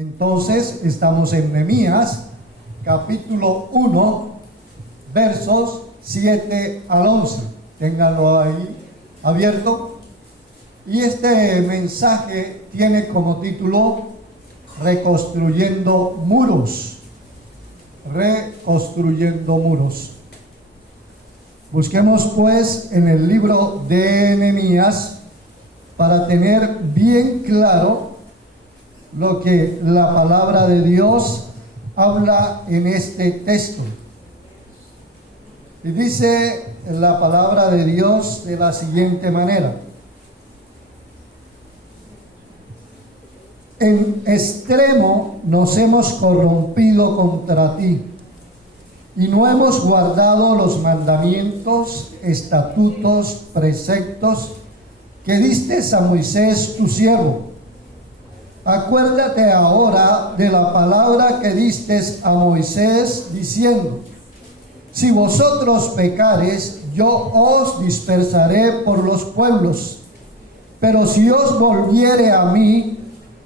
Entonces, estamos en Nehemías, capítulo 1, versos 7 al 11. Ténganlo ahí abierto. Y este mensaje tiene como título Reconstruyendo muros. Reconstruyendo muros. Busquemos pues en el libro de Nehemías para tener bien claro lo que la palabra de Dios habla en este texto. Y dice la palabra de Dios de la siguiente manera: en extremo nos hemos corrompido contra ti, y no hemos guardado los mandamientos, estatutos, preceptos que diste a Moisés tu siervo. Acuérdate ahora de la palabra que diste a Moisés, diciendo: si vosotros pecares, yo os dispersaré por los pueblos. Pero si os volviere a mí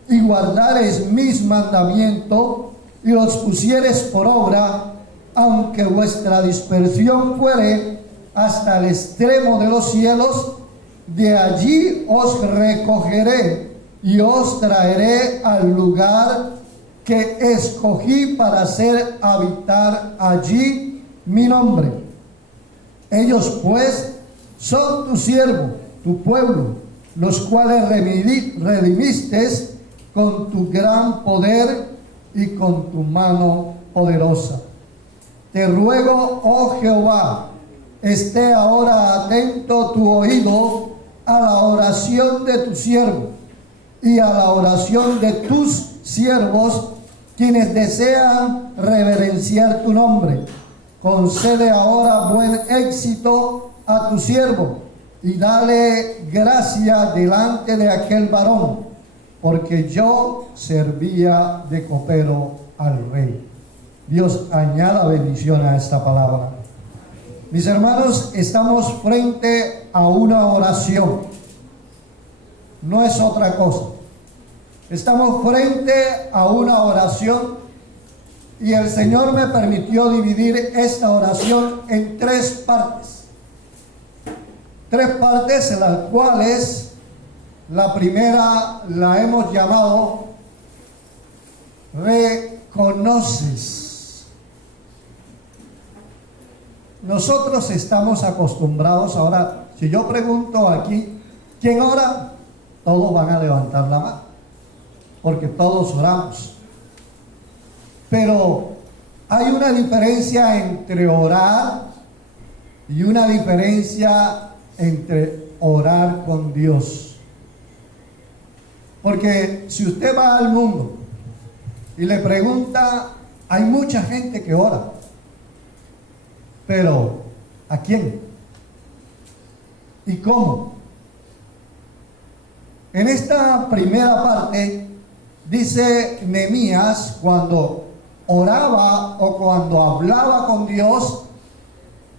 y guardareis mis mandamientos y los pusiereis por obra, aunque vuestra dispersión fuere hasta el extremo de los cielos, de allí os recogeré y os traeré al lugar que escogí para hacer habitar allí mi nombre. Ellos pues son tu siervo, tu pueblo, los cuales redimiste con tu gran poder y con tu mano poderosa. Te ruego, oh Jehová, esté ahora atento tu oído a la oración de tu siervo y a la oración de tus siervos, quienes desean reverenciar tu nombre. Concede ahora buen éxito a tu siervo y dale gracia delante de aquel varón, porque yo servía de copero al rey. Dios añada bendición a esta palabra. Mis hermanos, estamos frente a una oración. No es otra cosa. Estamos frente a una oración y el Señor me permitió dividir esta oración en tres partes. Tres partes en las cuales la primera la hemos llamado reconoces. Nosotros estamos acostumbrados ahora, si yo pregunto aquí, ¿quién ora? Todos van a levantar la mano, porque todos oramos. Pero hay una diferencia entre orar y una diferencia entre orar con Dios. Porque si usted va al mundo y le pregunta, hay mucha gente que ora, pero ¿a quién? ¿Y cómo? En esta primera parte dice Nehemías, cuando oraba o cuando hablaba con Dios,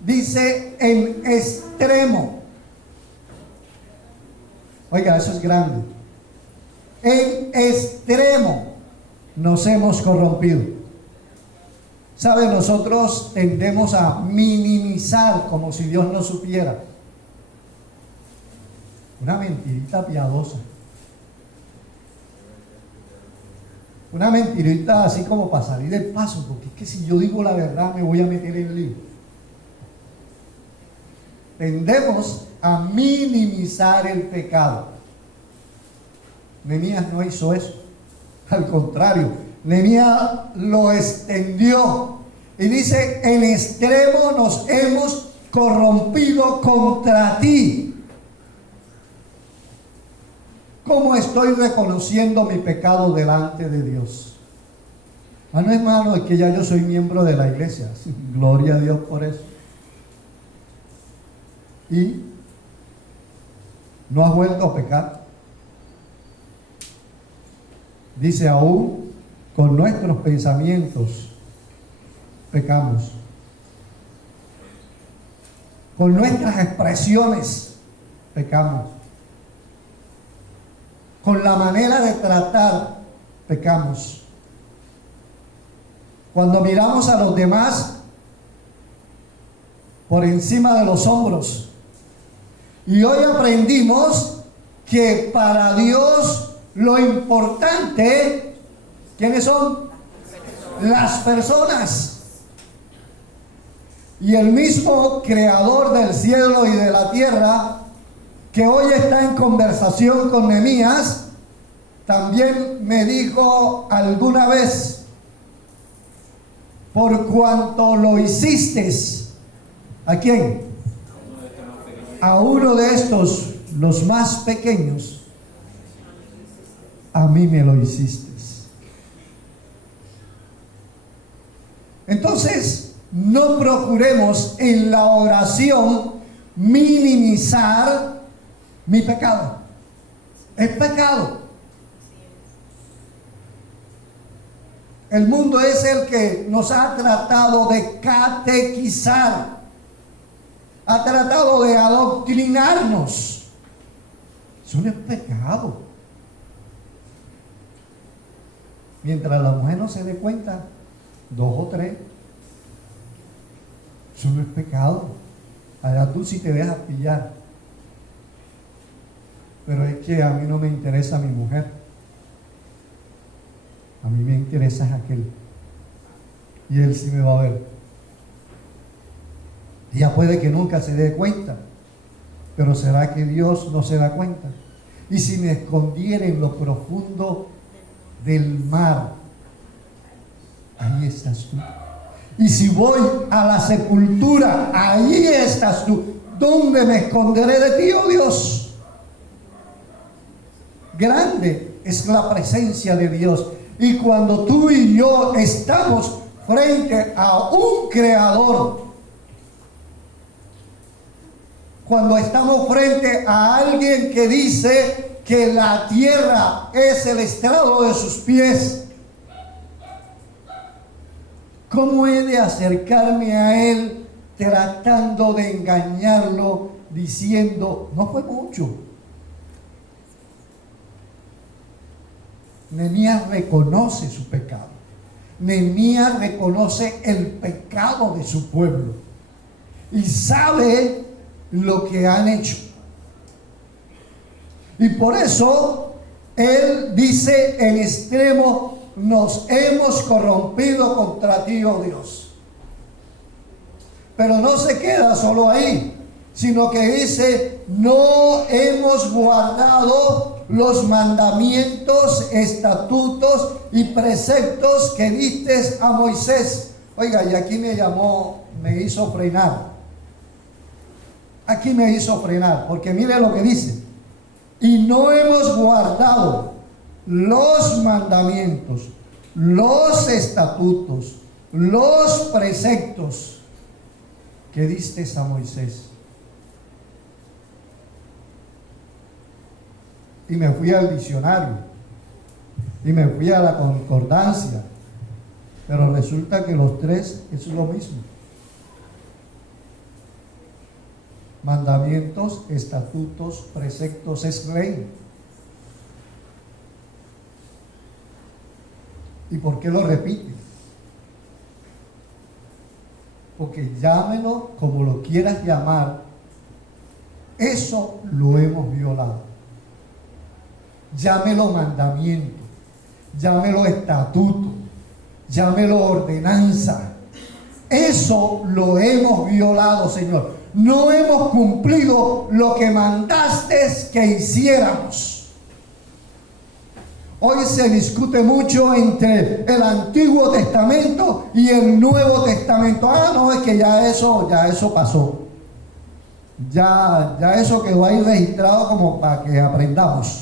dice en extremo. Oiga, eso es grande. En extremo nos hemos corrompido. ¿Sabe? Nosotros tendemos a minimizar como si Dios no supiera. Una mentirita piadosa. Una mentirita así como para salir del paso, porque es que si yo digo la verdad me voy a meter en lío. Tendemos a minimizar el pecado. Nehemías no hizo eso. Al contrario, Nehemías lo extendió y dice: en extremo nos hemos corrompido contra ti. ¿Cómo estoy reconociendo mi pecado delante de Dios? No, hermano, es que ya yo soy miembro de la iglesia. Gloria a Dios por eso. ¿Y no has vuelto a pecar? Dice: aún con nuestros pensamientos pecamos. Con nuestras expresiones pecamos. Con la manera de tratar pecamos. Cuando miramos a los demás por encima de los hombros. Y hoy aprendimos que para Dios lo importante, ¿quiénes son? Las personas. Y el mismo creador del cielo y de la tierra, que hoy está en conversación con Nehemías, también me dijo alguna vez: por cuanto lo hiciste, ¿a quién? A uno de estos, los más pequeños, a mí me lo hiciste. Entonces, no procuremos en la oración minimizar mi pecado. Es pecado. El mundo es el que nos ha tratado de catequizar, ha tratado de adoctrinarnos. Eso no es pecado. Mientras la mujer no se dé cuenta, 2 o 3, eso no es pecado. Allá tú sí te dejas pillar. Pero es que a mí no me interesa mi mujer. A mí me interesa aquel. Y él sí me va a ver. Ella puede que nunca se dé cuenta. Pero ¿será que Dios no se da cuenta? Y si me escondiera en lo profundo del mar, ahí estás tú. Y si voy a la sepultura, ahí estás tú. ¿Dónde me esconderé de ti, oh Dios? Grande es la presencia de Dios. Y cuando tú y yo estamos frente a un creador, cuando estamos frente a alguien que dice que la tierra es el estrado de sus pies, ¿cómo he de acercarme a él tratando de engañarlo, diciendo, no fue mucho? Nehemías reconoce su pecado. Nehemías reconoce el pecado de su pueblo y sabe lo que han hecho. Y por eso él dice en extremo: nos hemos corrompido contra ti, oh Dios. Pero no se queda solo ahí, sino que dice: no hemos guardado los mandamientos, estatutos y preceptos que diste a Moisés. Oiga, y aquí me hizo frenar. Aquí me hizo frenar, porque mire lo que dice: y no hemos guardado los mandamientos, los estatutos, los preceptos que diste a Moisés. Y me fui al diccionario y me fui a la concordancia, pero resulta que los 3 es lo mismo: mandamientos, estatutos, preceptos, es ley. ¿Y por qué lo repite? Porque llámelo como lo quieras llamar, eso lo hemos violado. Llámelo mandamiento, llámelo estatuto, llámelo ordenanza. Eso lo hemos violado, Señor. No hemos cumplido lo que mandaste que hiciéramos. Hoy se discute mucho entre el Antiguo Testamento y el Nuevo Testamento. No, es que ya eso pasó. Ya eso quedó ahí registrado como para que aprendamos.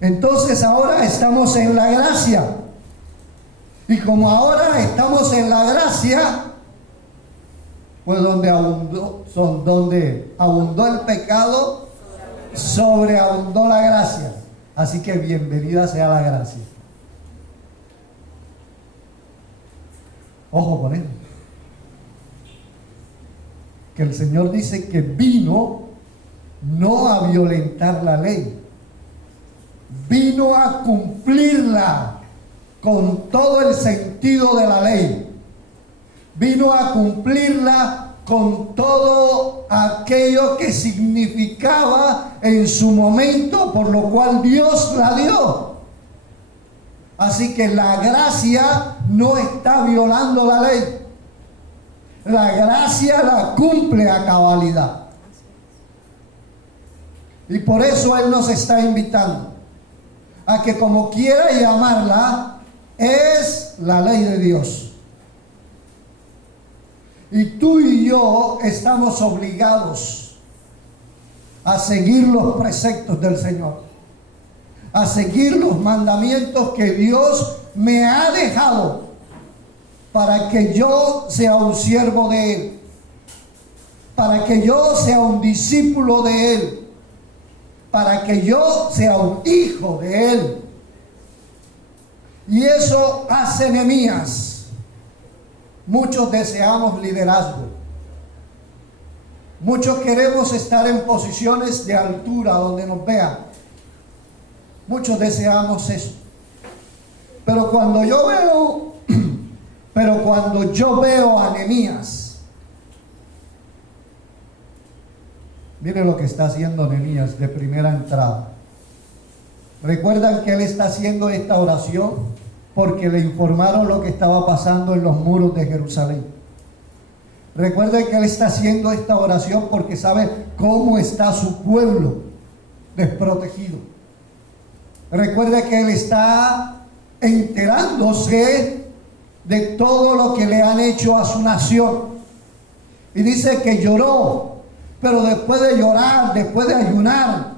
Entonces ahora estamos en la gracia. Y como ahora estamos en la gracia, pues donde abundó el pecado, sobreabundó la gracia. Así que bienvenida sea la gracia. Ojo con él. Que el Señor dice que vino no a violentar la ley, vino a cumplirla con todo el sentido de la ley. Vino a cumplirla con todo aquello que significaba en su momento, por lo cual Dios la dio. Así que la gracia no está violando la ley. La gracia la cumple a cabalidad. Y por eso Él nos está invitando a que, como quiera llamarla, es la ley de Dios. Y tú y yo estamos obligados a seguir los preceptos del Señor, a seguir los mandamientos que Dios me ha dejado para que yo sea un siervo de Él, para que yo sea un discípulo de Él, para que yo sea un hijo de Él. Y eso hace Nehemías. Muchos deseamos liderazgo. Muchos queremos estar en posiciones de altura donde nos vean. Muchos deseamos eso. Pero cuando yo veo a Nehemías, mire lo que está haciendo Nehemías de primera entrada. ¿Recuerdan que él está haciendo esta oración? Porque le informaron lo que estaba pasando en los muros de Jerusalén. Recuerden que él está haciendo esta oración porque sabe cómo está su pueblo desprotegido. Recuerde que él está enterándose de todo lo que le han hecho a su nación. Y dice que lloró, pero después de llorar, después de ayunar,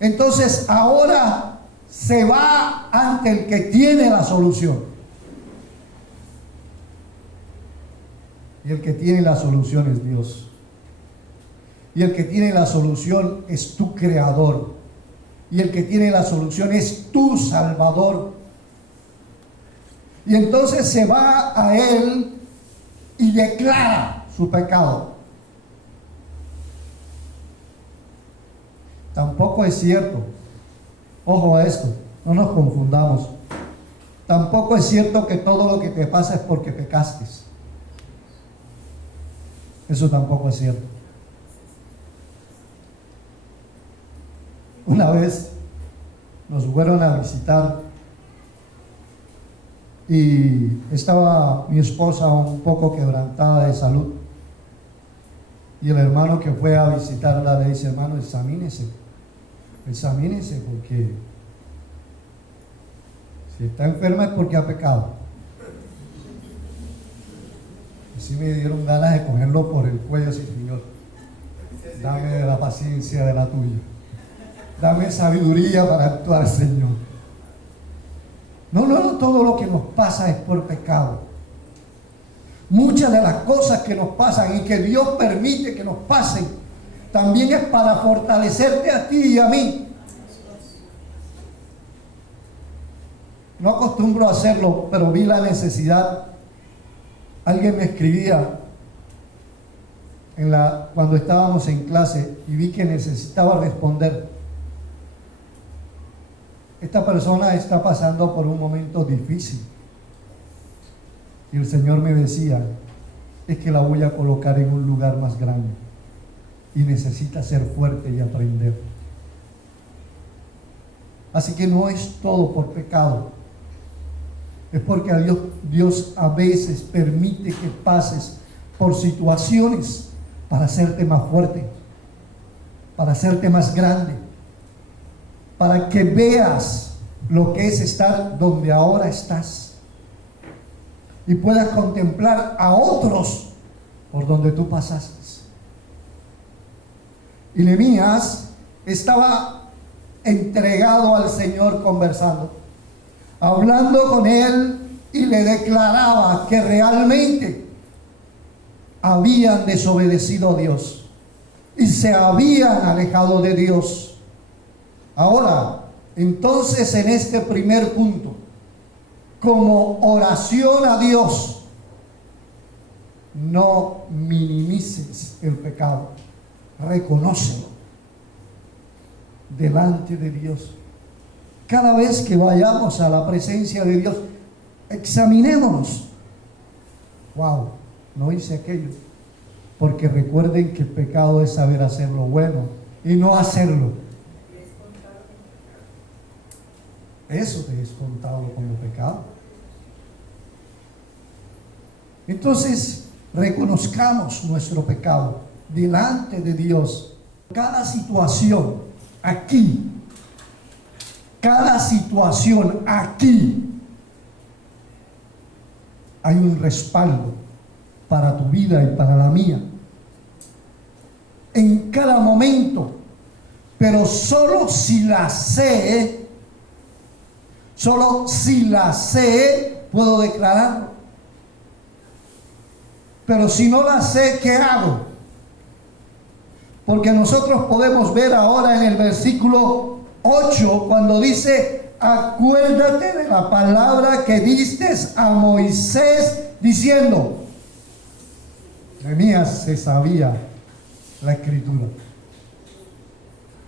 entonces ahora se va ante el que tiene la solución. Y el que tiene la solución es Dios. Y el que tiene la solución es tu Creador. Y el que tiene la solución es tu Salvador. Y entonces se va a Él y declara su pecado. Tampoco es cierto, ojo a esto, no nos confundamos. Tampoco es cierto que todo lo que te pasa es porque pecaste. Eso tampoco es cierto. Una vez nos fueron a visitar y estaba mi esposa un poco quebrantada de salud. Y el hermano que fue a visitarla le dice: hermano, examínese porque si está enferma es porque ha pecado. Así me dieron ganas de cogerlo por el cuello, así: Señor, dame de la paciencia de la tuya, dame sabiduría para actuar, Señor. No, todo lo que nos pasa es por pecado. Muchas de las cosas que nos pasan y que Dios permite que nos pasen, también es para fortalecerte a ti y a mí. No acostumbro a hacerlo, pero vi la necesidad. Alguien me escribía cuando estábamos en clase y vi que necesitaba responder. Esta persona está pasando por un momento difícil. Y el Señor me decía: es que la voy a colocar en un lugar más grande y necesita ser fuerte y aprender. Así que no es todo por pecado. Es porque a Dios a veces permite que pases por situaciones para hacerte más fuerte, para hacerte más grande, para que veas lo que es estar donde ahora estás y puedas contemplar a otros por donde tú pasaste. Y Nehemías estaba entregado al Señor, conversando, hablando con Él, y le declaraba que realmente habían desobedecido a Dios y se habían alejado de Dios. Ahora, entonces, en este primer punto, como oración a Dios, no minimices el pecado, reconócelo delante de Dios. Cada vez que vayamos a la presencia de Dios, examinémonos. Wow, no hice aquello. Porque recuerden que el pecado es saber hacer lo bueno y no hacerlo. Eso te es contado como pecado. Entonces, reconozcamos nuestro pecado delante de Dios. Cada situación aquí, hay un respaldo para tu vida y para la mía. En cada momento, pero solo si la sé, puedo declararlo. Pero si no la sé, ¿qué hago? Porque nosotros podemos ver ahora en el versículo 8, cuando dice: acuérdate de la palabra que diste a Moisés, diciendo. Nehemías se sabía la escritura.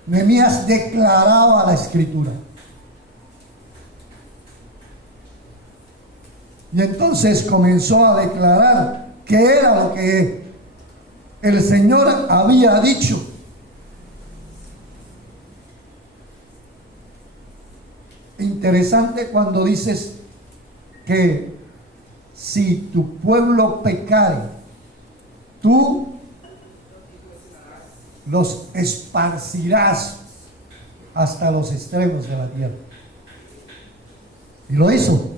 Nehemías declaraba la escritura. Y entonces comenzó a declarar qué era lo que el Señor había dicho. Interesante cuando dices que si tu pueblo pecare, tú los esparcirás hasta los extremos de la tierra. Y lo hizo.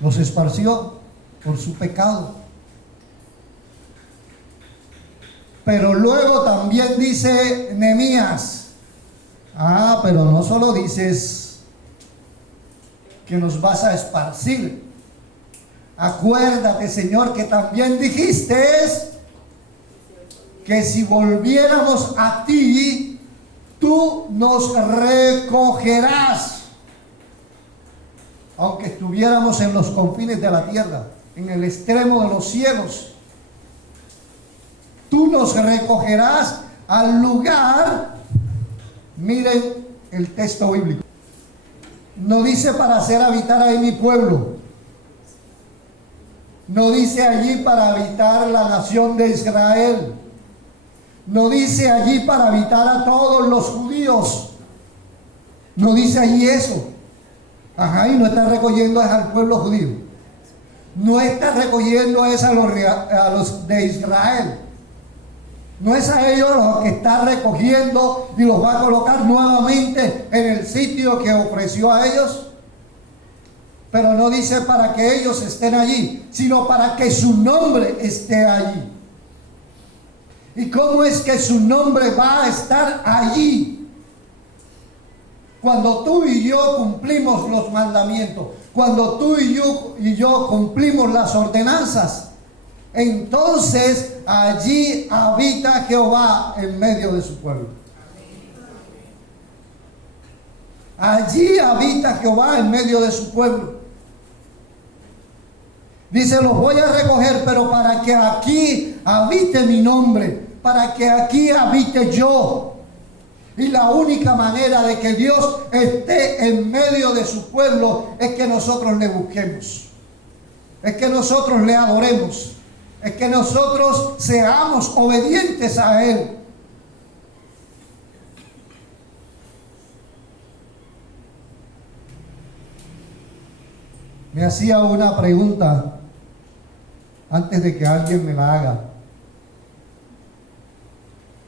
Los esparció por su pecado. Pero luego también dice Nehemías: pero no solo dices que nos vas a esparcir. Acuérdate, Señor, que también dijiste que si volviéramos a ti, tú nos recogerás. Aunque estuviéramos en los confines de la tierra, en el extremo de los cielos, tú nos recogerás al lugar. Miren el texto bíblico. No dice para hacer habitar ahí mi pueblo. No dice allí para habitar la nación de Israel. No dice allí para habitar a todos los judíos. No dice allí eso. Y no está recogiendo al pueblo judío. No está recogiendo a los de Israel. No es a ellos los que está recogiendo y los va a colocar nuevamente en el sitio que ofreció a ellos. Pero no dice para que ellos estén allí, sino para que su nombre esté allí. ¿Y cómo es que su nombre va a estar allí? Cuando tú y yo cumplimos los mandamientos, cuando tú y yo cumplimos las ordenanzas, entonces allí habita Jehová en medio de su pueblo. Allí habita Jehová en medio de su pueblo. Dice: los voy a recoger, pero para que aquí habite mi nombre, para que aquí habite yo. Y la única manera de que Dios esté en medio de su pueblo es que nosotros le busquemos, es que nosotros le adoremos, es que nosotros seamos obedientes a Él. Me hacía una pregunta antes de que alguien me la haga.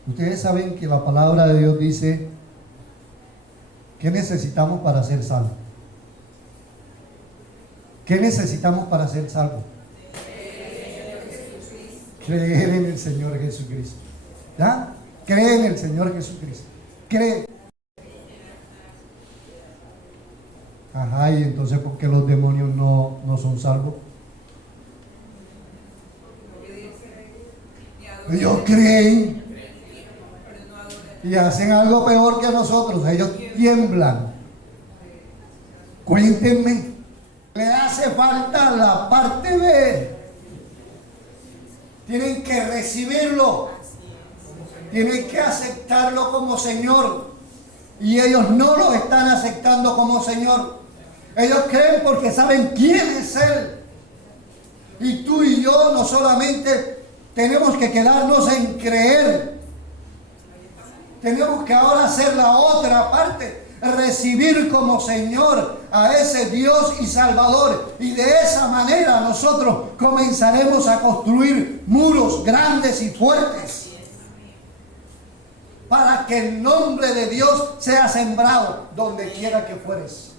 Ustedes saben que la palabra de Dios dice: ¿qué necesitamos para ser salvos? ¿Qué necesitamos para ser salvos? Creer en el Señor Jesucristo. ¿Ya? Cree en el Señor Jesucristo. Cree. Y entonces, ¿por qué los demonios no son salvos? Ellos creen y hacen algo peor que nosotros. Ellos tiemblan. Cuéntenme, le hace falta la parte B. Tienen que recibirlo. Tienes que aceptarlo como Señor. Y ellos no lo están aceptando como Señor. Ellos creen porque saben quién es Él. Y tú y yo no solamente tenemos que quedarnos en creer. Tenemos que ahora hacer la otra parte. Recibir como Señor a ese Dios y Salvador, y de esa manera nosotros comenzaremos a construir muros grandes y fuertes para que el nombre de Dios sea sembrado donde quiera que fueres,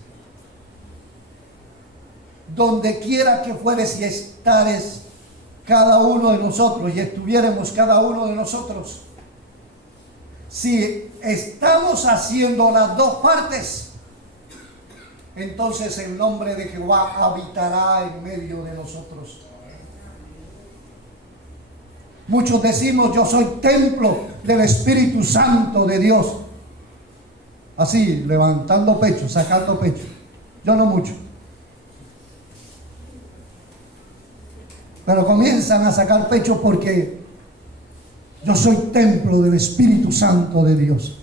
donde quiera que fueres y estares cada uno de nosotros y estuviéramos cada uno de nosotros. Si estamos haciendo las dos partes, entonces el nombre de Jehová habitará en medio de nosotros. Muchos decimos: yo soy templo del Espíritu Santo de Dios. Así, levantando pecho, sacando pecho. Yo no mucho. Pero comienzan a sacar pecho porque yo soy templo del Espíritu Santo de Dios.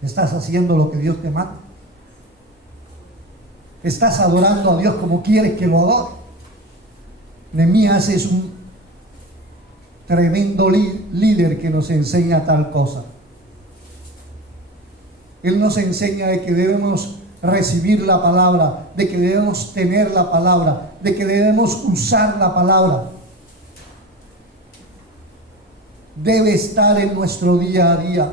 ¿Estás haciendo lo que Dios te manda? ¿Estás adorando a Dios como quieres que lo adore? Nehemías es un tremendo líder que nos enseña tal cosa. Él nos enseña de que debemos recibir la palabra, de que debemos tener la palabra, de que debemos usar la palabra. Debe estar en nuestro día a día.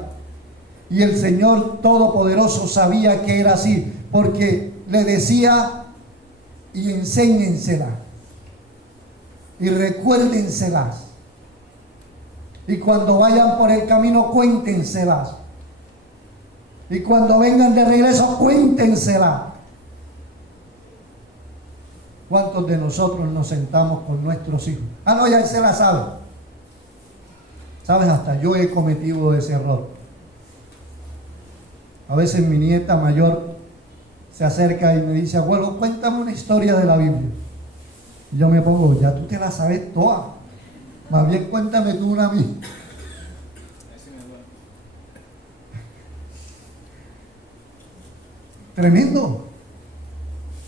Y el Señor Todopoderoso sabía que era así, porque le decía: y enséñensela, y recuérdenselas, y cuando vayan por el camino cuéntenselas, y cuando vengan de regreso cuéntenselas. ¿Cuántos de nosotros nos sentamos con nuestros hijos? Ah, no, ya él se la sabe. ¿Sabes? Hasta yo he cometido ese error. A veces mi nieta mayor se acerca y me dice: abuelo, cuéntame una historia de la Biblia. Y yo me pongo: ya tú te la sabes toda. Más bien cuéntame tú una a mí. Tremendo.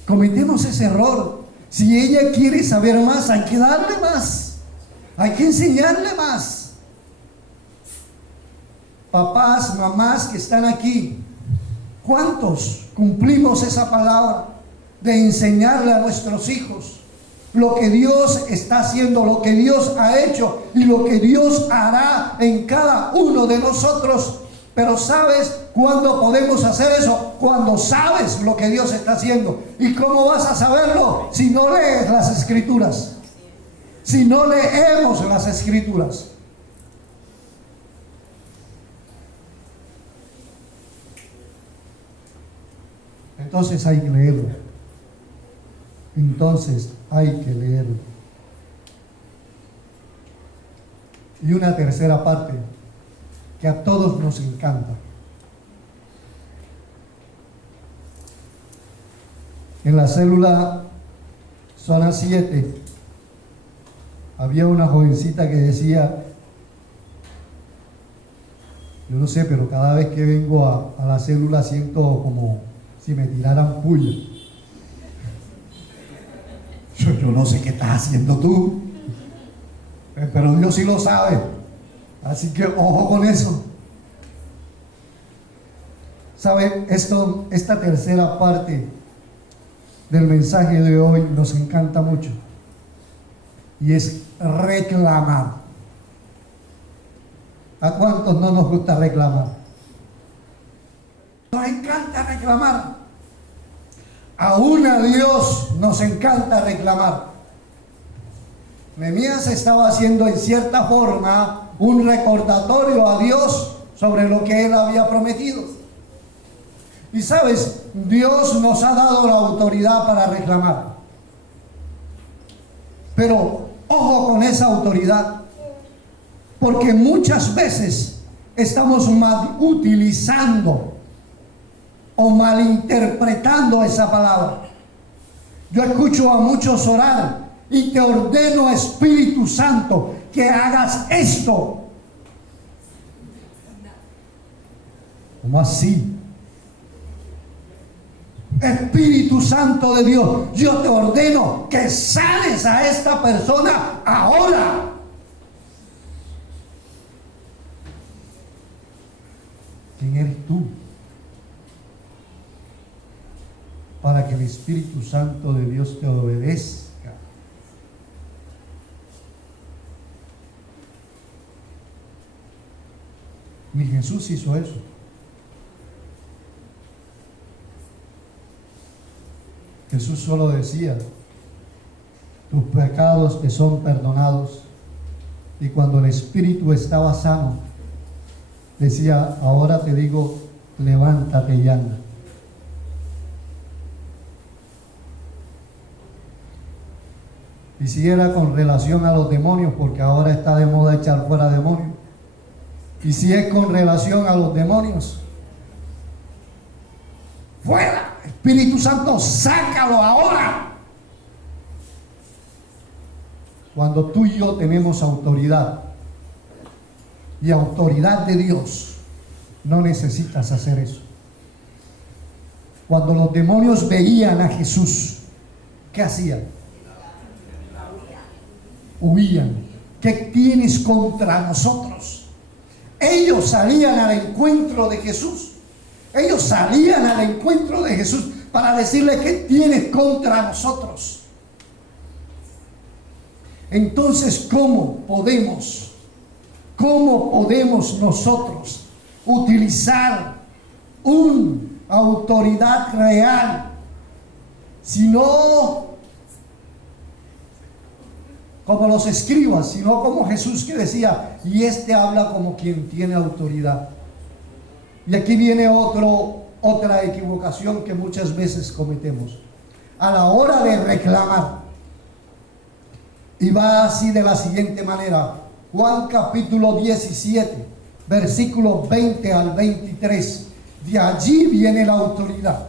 Cometemos ese error. Si ella quiere saber más, hay que darle más. Hay que enseñarle más. Papás, mamás que están aquí, ¿cuántos cumplimos esa palabra de enseñarle a nuestros hijos lo que Dios está haciendo, lo que Dios ha hecho y lo que Dios hará en cada uno de nosotros? Pero ¿sabes cuándo podemos hacer eso? Cuando sabes lo que Dios está haciendo. ¿Y cómo vas a saberlo? Si no lees las Escrituras. Si no leemos las Escrituras. Entonces hay que leerlo. Entonces hay que leerlo. Y una tercera parte que a todos nos encanta. En la célula zona 7 había una jovencita que decía: yo no sé, pero cada vez que vengo a la célula siento como si me tiraran puya. Yo no sé qué estás haciendo tú, pero Dios sí lo sabe. Así que ojo con eso. ¿Sabe? Esta tercera parte del mensaje de hoy nos encanta mucho. Y es reclamar. ¿A cuántos no nos gusta reclamar? Nos encanta reclamar. Aún a Dios nos encanta reclamar. Nehemías estaba haciendo en cierta forma un recordatorio a Dios sobre lo que él había prometido. Y sabes, Dios nos ha dado la autoridad para reclamar. Pero ojo con esa autoridad, porque muchas veces estamos mal utilizando o malinterpretando esa palabra. Yo escucho a muchos orar: y te ordeno, Espíritu Santo, que hagas esto. ¿Cómo así? Espíritu Santo de Dios, yo te ordeno que sanes a esta persona ahora. ¿Quién eres tú para que el Espíritu Santo de Dios te obedezca? Ni Jesús hizo eso. Jesús solo decía: tus pecados te son perdonados. Y cuando el espíritu estaba sano, decía: ahora te digo, levántate y anda. Y si era con relación a los demonios, porque ahora está de moda echar fuera demonios. Y si es con relación a los demonios, fuera, Espíritu Santo, sácalo ahora. Cuando tú y yo tenemos autoridad y autoridad de Dios, no necesitas hacer eso. Cuando los demonios veían a Jesús, ¿qué hacían? Huían. ¿Qué tienes contra nosotros? Ellos salían al encuentro de Jesús. Ellos salían al encuentro de Jesús para decirle: ¿qué tienes contra nosotros? Entonces, ¿cómo podemos nosotros utilizar una autoridad real si no como los escribas, sino como Jesús, que decía: y este habla como quien tiene autoridad? Y aquí viene otra equivocación que muchas veces cometemos a la hora de reclamar, y va así de la siguiente manera. Juan capítulo 17, versículos 20 al 23. De allí viene la autoridad,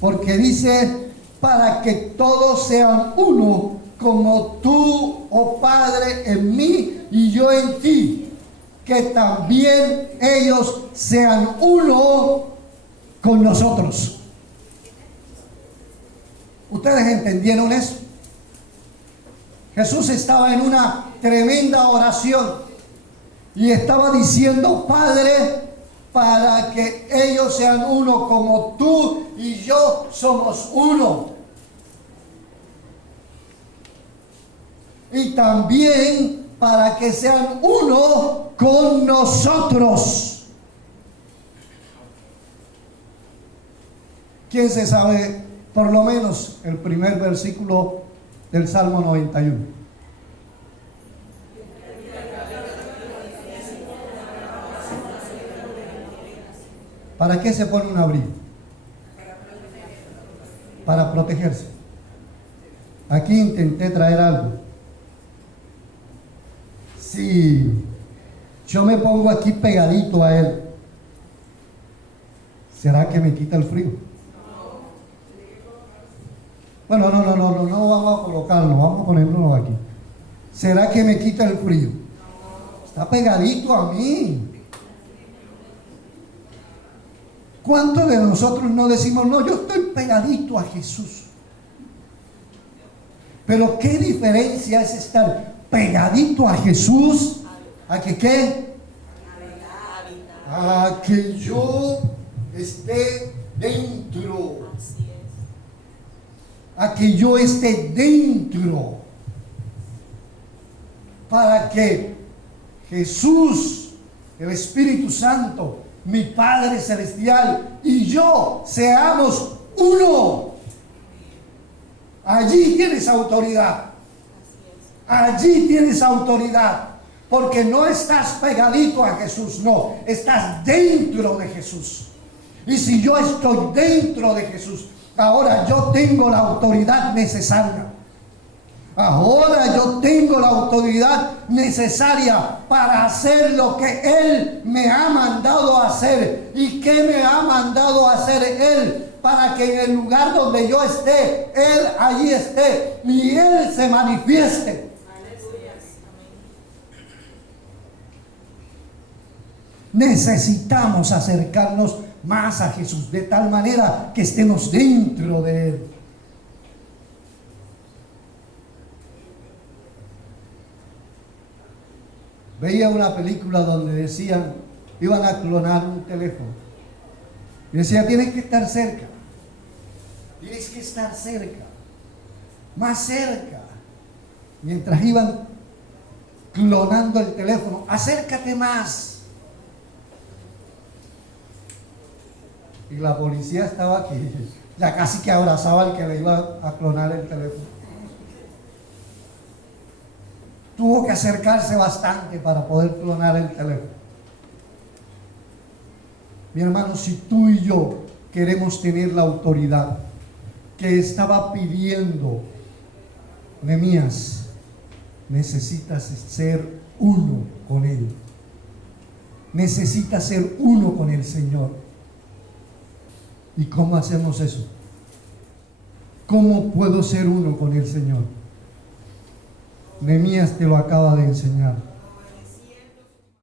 porque dice: para que todos sean uno, como tú, oh Padre, en mí y yo en ti, que también ellos sean uno con nosotros. ¿Ustedes entendieron eso? Jesús estaba en una tremenda oración y estaba diciendo: Padre, para que ellos sean uno como tú y yo somos uno. Y también para que sean uno con nosotros. ¿Quién se sabe por lo menos el primer versículo del Salmo 91? ¿Para qué se pone un abrigo? Para protegerse. Aquí intenté traer algo. Si yo me pongo aquí pegadito a él, ¿será que me quita el frío? Bueno, no vamos a colocarlo, vamos a ponerlo aquí. ¿Será que me quita el frío? Está pegadito a mí. ¿Cuántos de nosotros no decimos: no, yo estoy pegadito a Jesús? Pero ¿qué diferencia es estar pegadito a Jesús a que qué? A que yo esté dentro. A que yo esté dentro. Para que Jesús, el Espíritu Santo, mi Padre Celestial y yo seamos uno. Allí tienes autoridad. Allí tienes autoridad. Porque no estás pegadito a Jesús, no, estás dentro de Jesús. Y si yo estoy dentro de Jesús, ahora yo tengo la autoridad necesaria. Ahora yo tengo la autoridad necesaria para hacer lo que Él me ha mandado a hacer. ¿Y qué me ha mandado a hacer Él? Para que en el lugar donde yo esté, Él allí esté y Él se manifieste. Necesitamos acercarnos más a Jesús, de tal manera que estemos dentro de Él. Veía una película donde decían, iban a clonar un teléfono. Y decía, tienes que estar cerca. Tienes que estar cerca. Más cerca. Mientras iban clonando el teléfono, acércate más. Y la policía estaba aquí, ya casi que abrazaba al que le iba a clonar el teléfono. Tuvo que acercarse bastante para poder clonar el teléfono. Mi hermano, si tú y yo queremos tener la autoridad que estaba pidiendo Nehemías, necesitas ser uno con Él. Necesitas ser uno con el Señor. ¿Y cómo hacemos eso? ¿Cómo puedo ser uno con el Señor? Nehemías te lo acaba de enseñar.